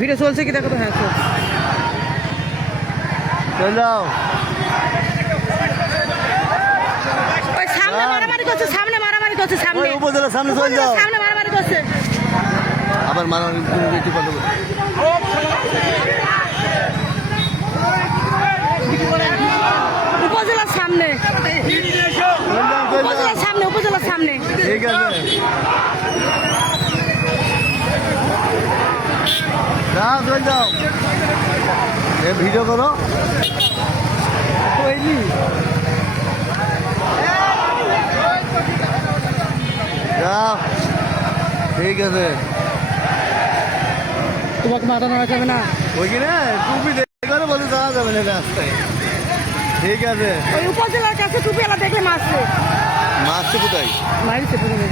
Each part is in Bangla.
ভিডিও চলছে কি দেখো তো? হ্যাঁ চলছে। চলে যাও। ওই সামনে মারামারি করছে, সামনে মারামারি করছে, সামনে ওই উপজেলার সামনে চলে যাও। সামনে মারামারি করছে। আবার মারামারি একটু কথা বলো। উপজেলার সামনে, চলে যাও, চলে যাও। উপজেলার সামনে, উপজেলার সামনে। ঠিক আছে, যাও চলে যাও। ভিডিও করো। যাও, ঠিক আছে। তোমাকে মাথা নাড়া যাবে না। ওইখানে টুপি দেখে বলে যাওয়া যাবে না রাস্তায়। ঠিক আছে। ওই উপজেলার কাছে টুপিওয়ালা দেখলে মারছে। মারছে কোথায়? মারিছে প্রথমে।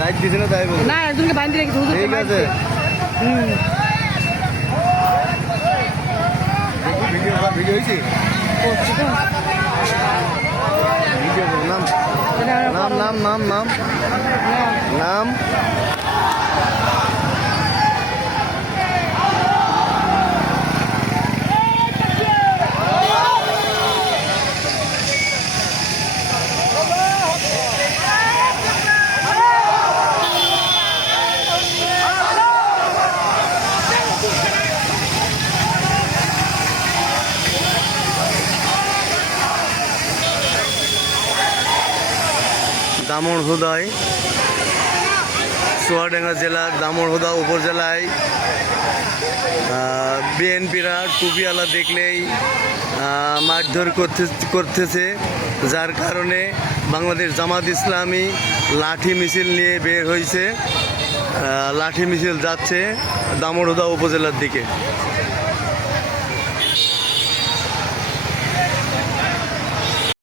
লাইট দিছে না তাই বলো? না, একজনকে বাঁধি রেখেছে, হুজুরকে ঠিক আছে। মারছে। হুম। ভিডিও ভিডিও হয়েছে? করছে তো। ভিডিও নাম এটা আমরা নাম করো। নাম নাম নাম না। নাম দামোড়হুদায়, চুয়াডাঙ্গা জেলার দামোড়হুদা উপজেলায় বিএনপিরা টুপিওয়ালা দেখলেই মারধর করতেছে, যার কারণে বাংলাদেশ জামাত ইসলামী লাঠি মিছিল নিয়ে বের হয়েছে। লাঠি মিছিল যাচ্ছে দামোড়হুদা উপজেলার দিকে।